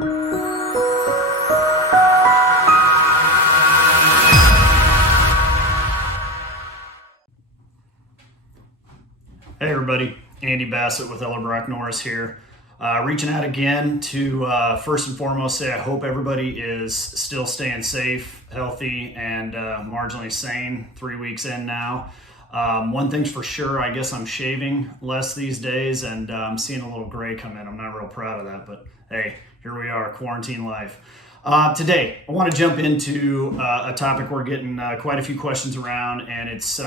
Hey everybody, Andy Bassett with Ellerbrock-Norris here. Reaching out again to first and foremost say I hope everybody is still staying safe, healthy, and marginally sane 3 weeks in now. One thing's for sure, I guess I'm shaving less these days and I'm seeing a little gray come in. I'm not real proud of that, but hey, here we are, quarantine life. Today, I want to jump into a topic we're getting quite a few questions around, and it's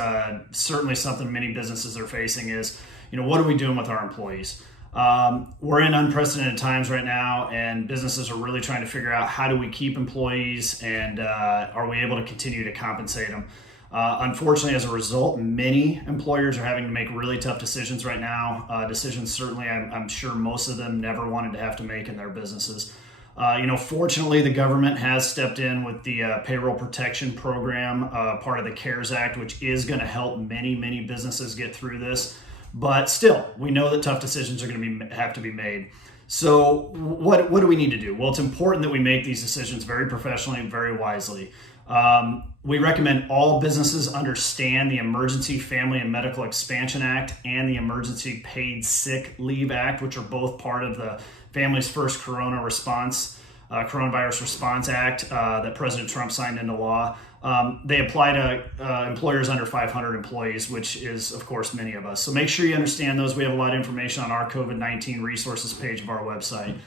certainly something many businesses are facing is, what are we doing with our employees? We're in unprecedented times right now, and businesses are really trying to figure out how do we keep employees and are we able to continue to compensate them? Unfortunately, as a result, many employers are having to make really tough decisions right now. Decisions certainly I'm sure most of them never wanted to have to make in their businesses. Fortunately, the government has stepped in with the Payroll Protection Program, part of the CARES Act, which is going to help many businesses get through this. But still, we know that tough decisions are going to have to be made. So what do we need to do? Well, it's important that we make these decisions very professionally and very wisely. We recommend all businesses understand the Emergency Family and Medical Expansion Act and the Emergency Paid Sick Leave Act, which are both part of the Families First Coronavirus Response Act that President Trump signed into law. They apply to employers under 500 employees, which is, of course, many of us. So make sure you understand those. We have a lot of information on our COVID-19 resources page of our website.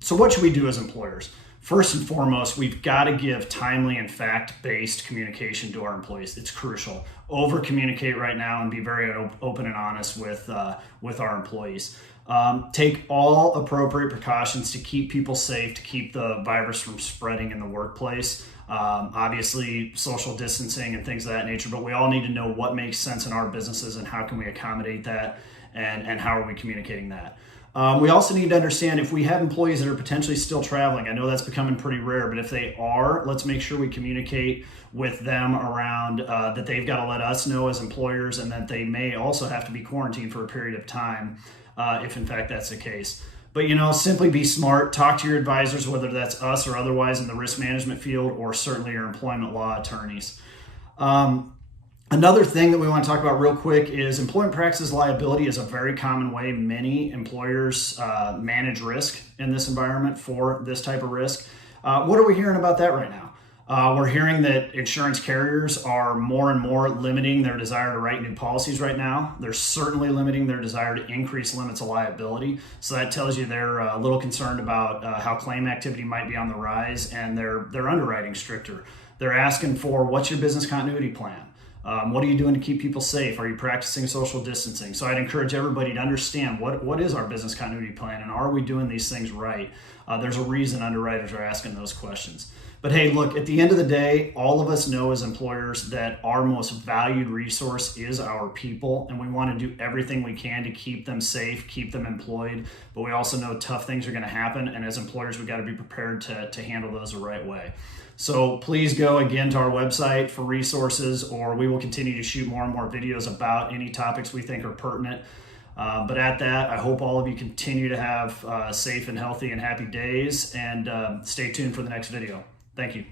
So what should we do as employers? First and foremost, we've got to give timely and fact-based communication to our employees. It's crucial. Over-communicate right now and be very open and honest with our employees. Take all appropriate precautions to keep people safe, to keep the virus from spreading in the workplace. Obviously, social distancing and things of that nature, but we all need to know what makes sense in our businesses and how can we accommodate that and how are we communicating that. We also need to understand if we have employees that are potentially still traveling. I know that's becoming pretty rare, but if they are, let's make sure we communicate with them around that they've got to let us know as employers and that they may also have to be quarantined for a period of time if in fact that's the case. But simply be smart, talk to your advisors, whether that's us or otherwise in the risk management field or certainly your employment law attorneys. Another thing that we want to talk about real quick is employment practices liability is a very common way many employers manage risk in this environment for this type of risk. What are we hearing about that right now? We're hearing that insurance carriers are more and more limiting their desire to write new policies right now. They're certainly limiting their desire to increase limits of liability. So that tells you they're a little concerned about how claim activity might be on the rise, and they're underwriting stricter. They're asking for, what's your business continuity plan? What are you doing to keep people safe? Are you practicing social distancing? So I'd encourage everybody to understand what is our business continuity plan and are we doing these things right? There's a reason underwriters are asking those questions. But hey, look, at the end of the day, all of us know as employers that our most valued resource is our people, and we want to do everything we can to keep them safe, keep them employed, but we also know tough things are going to happen, and as employers, we've got to be prepared to handle those the right way. So please go again to our website for resources, or we will continue to shoot more and more videos about any topics we think are pertinent. But at that, I hope all of you continue to have safe and healthy and happy days, and stay tuned for the next video. Thank you.